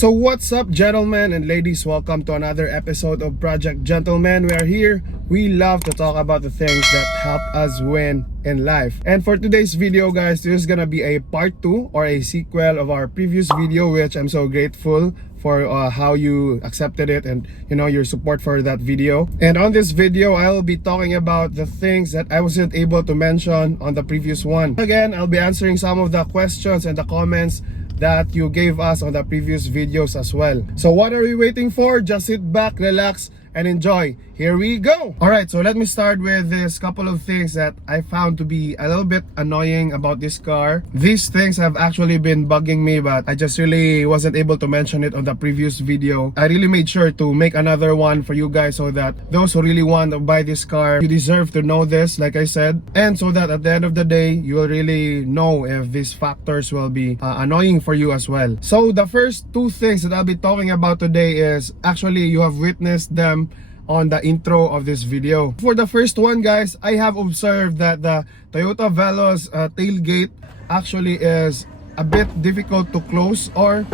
So what's up, gentlemen and ladies? Welcome to another episode of Project Gentleman. We are here. We love to talk about the things that help us win in life. And for today's video, guys, this is gonna be a part 2 or a sequel of our previous video, which I'm so grateful for how you accepted it and your support for that video. And on this video, I'll be talking about the things that I wasn't able to mention on the previous one. Again, I'll be answering some of the questions and the comments that you gave us on the previous videos as well. So what are we waiting for? Just sit back, relax, and enjoy. Here we go. Alright, so let me start with this couple of things that I found to be a little bit annoying about this car. These things have actually been bugging me, but I just really wasn't able to mention it on the previous video. I really made sure to make another one for you guys so that those who really want to buy this car, you deserve to know this, like I said, and so that at the end of the day, you will really know if these factors will be annoying for you as well. So the first two things that I'll be talking about today is actually you have witnessed them on the intro of this video. For the first one, guys, I have observed that the Toyota Veloz tailgate actually is a bit difficult to close, or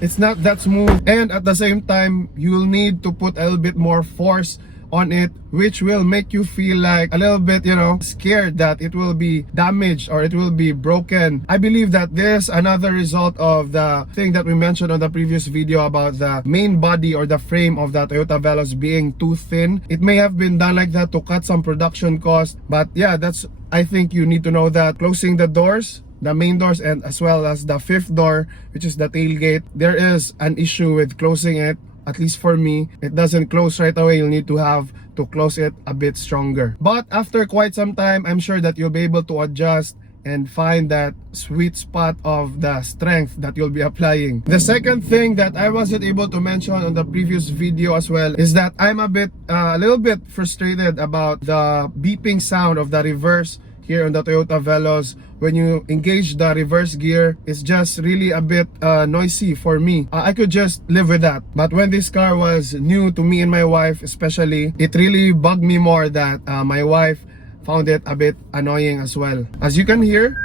it's not that smooth, and at the same time you will need to put a little bit more force on it, which will make you feel like a little bit, scared that it will be damaged or it will be broken. I believe that this another result of the thing that we mentioned on the previous video about the main body or the frame of the Toyota Veloz being too thin. It may have been done like that to cut some production cost, but yeah, I think you need to know that closing the doors, the main doors, and as well as the fifth door, which is the tailgate, there is an issue with closing it. At least for me, it doesn't close right away. You'll need to have to close it a bit stronger. But after quite some time, I'm sure that you'll be able to adjust and find that sweet spot of the strength that you'll be applying. The second thing that I wasn't able to mention on the previous video as well is that I'm a little bit frustrated about the beeping sound of the reverse here on the Toyota Veloz. When you engage the reverse gear, it's just really a bit noisy for me. I could just live with that. But when this car was new to me and my wife especially, it really bugged me more that my wife found it a bit annoying as well. As you can hear,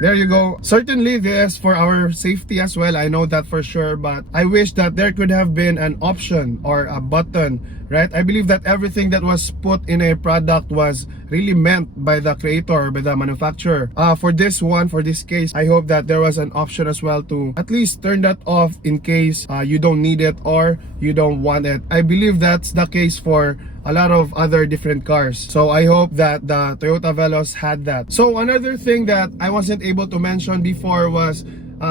there you go. Certainly this for our safety as well, I know that for sure, but I wish that there could have been an option or a button, right? I believe that everything that was put in a product was really meant by the creator or by the manufacturer. For this case, I hope that there was an option as well to at least turn that off in case you don't need it or you don't want it. I believe that's the case for a lot of other different cars. So I hope that the Toyota Veloz had that. So another thing that I wasn't able to mention before was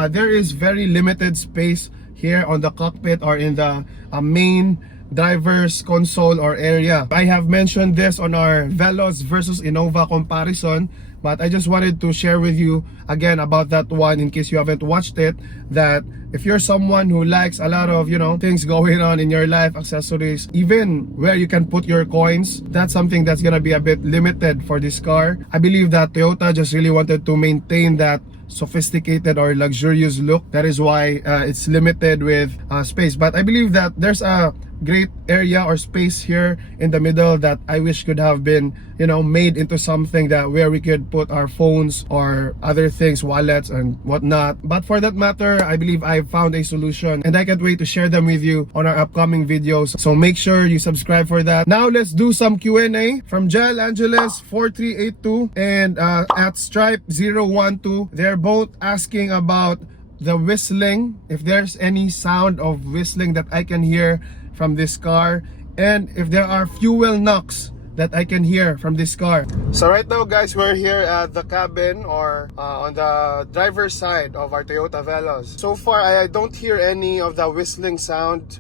there is very limited space here on the cockpit or in the main driver's console or area. I have mentioned this on our Veloz versus Innova comparison, but I just wanted to share with you again about that one in case you haven't watched it, that if you're someone who likes a lot of things going on in your life, accessories, even where you can put your coins, that's something that's gonna be a bit limited for this car. I believe that Toyota just really wanted to maintain that sophisticated or luxurious look. That is why it's limited with space. But I believe that there's a great area or space here in the middle that I wish could have been made into something that where we could put our phones or other things, wallets and whatnot. But for that matter, I believe I found a solution and I can't wait to share them with you on our upcoming videos, so make sure you subscribe for that. Now let's do some Q&A from Jel Angeles 4382 and at Stripe 012. They're both asking about the whistling, if there's any sound of whistling that I can hear from this car, and if there are fuel knocks that I can hear from this car. So right now, guys, we're here at the cabin or on the driver's side of our Toyota Veloz. So far, I don't hear any of the whistling sound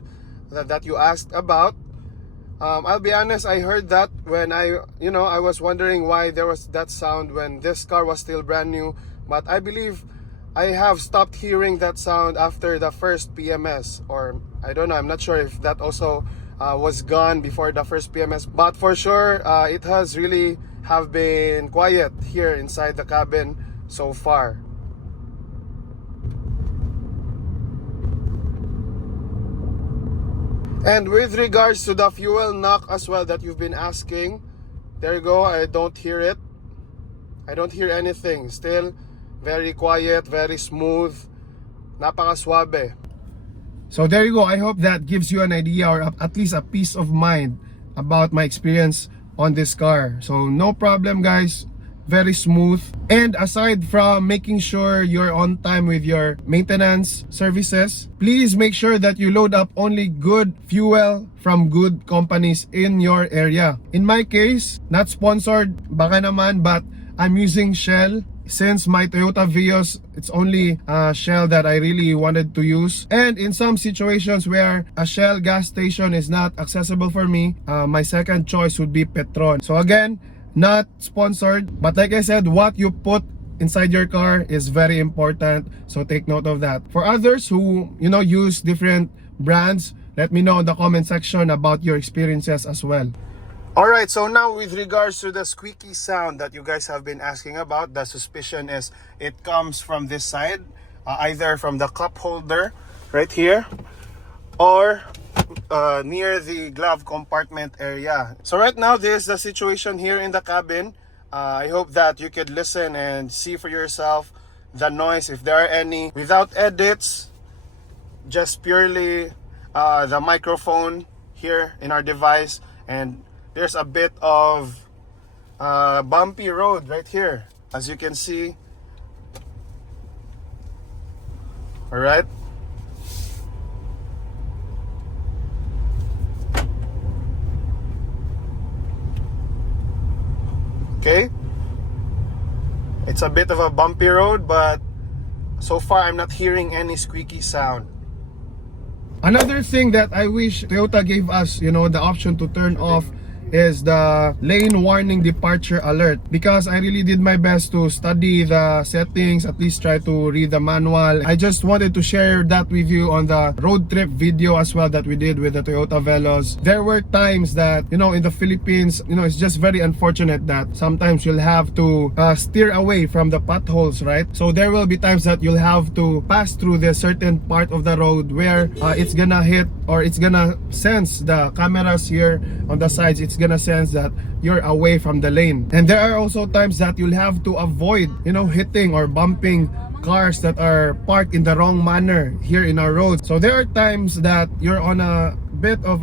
that you asked about. I'll be honest, I heard that when I was wondering why there was that sound when this car was still brand new, but I believe I have stopped hearing that sound after the first PMS, or I don't know, I'm not sure if that also was gone before the first PMS, but for sure it has really have been quiet here inside the cabin so far. And with regards to the fuel knock as well that you've been asking, there you go, I don't hear it. I don't hear anything. Still, Very quiet, very smooth. Napaka-swabe. So there you go. I hope that gives you an idea or at least a peace of mind about my experience on this car. So no problem guys, very smooth. And aside from making sure you're on time with your maintenance services, please make sure that you load up only good fuel from good companies in your area. In my case, not sponsored, baka naman, but I'm using Shell. Since my Toyota Veloz, it's only Shell that I really wanted to use. And in some situations where a Shell gas station is not accessible for me, my second choice would be Petron. So again, not sponsored, but like I said, what you put inside your car is very important. So take note of that. For others who, use different brands, let me know in the comment section about your experiences as well. Alright, so now with regards to the squeaky sound that you guys have been asking about, the suspicion is it comes from this side, either from the cup holder right here or near the glove compartment area. So right now, this is the situation here in the cabin. I hope that you could listen and see for yourself the noise, if there are any, without edits, just purely the microphone here in our device. And there's a bit of bumpy road right here, as you can see. All right. Okay. It's a bit of a bumpy road, but so far I'm not hearing any squeaky sound. Another thing that I wish Toyota gave us, the option to turn off is the lane warning departure alert, because I really did my best to study the settings, at least try to read the manual. I just wanted to share that with you on the road trip video as well that we did with the Toyota Veloz. There were times that, in the Philippines, it's just very unfortunate that sometimes you'll have to steer away from the potholes, right? So there will be times that you'll have to pass through the certain part of the road where it's gonna hit, or it's gonna sense the cameras here on the sides. It's gonna sense that you're away from the lane. And there are also times that you'll have to avoid, hitting or bumping cars that are parked in the wrong manner here in our road. So there are times that you're on a bit of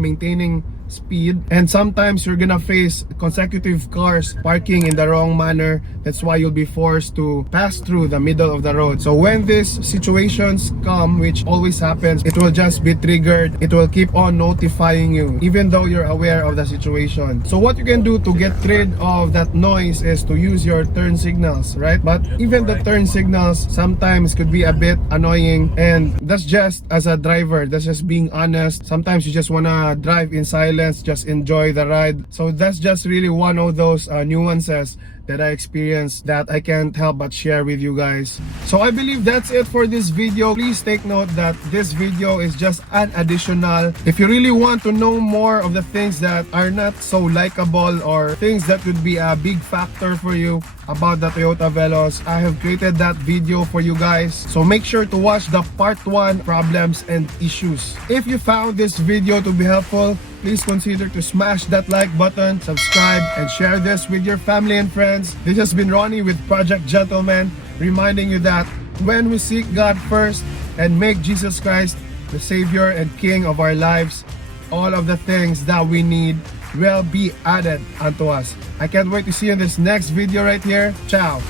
maintaining speed, and sometimes you're gonna face consecutive cars parking in the wrong manner. That's why you'll be forced to pass through the middle of the road. So when these situations come, which always happens, it will just be triggered. It will keep on notifying you even though you're aware of the situation. So what you can do to get rid of that noise is to use your turn signals, right? But even the turn signals sometimes could be a bit annoying, and that's just as a driver, that's just being honest. Sometimes you just wanna drive in silence, just enjoy the ride. So that's just really one of those nuances that I experienced that I can't help but share with you guys. So I believe that's it for this video. Please take note that this video is just an additional. If you really want to know more of the things that are not so likable or things that would be a big factor for you about the Toyota Veloz, I have created that video for you guys. So make sure to watch the part 1, problems and issues. If you found this video to be helpful, please consider to smash that like button, subscribe, and share this with your family and friends. This has been Ronnie with Project Gentleman, reminding you that when we seek God first and make Jesus Christ the Savior and King of our lives, all of the things that we need will be added unto us. I can't wait to see you in this next video right here. Ciao!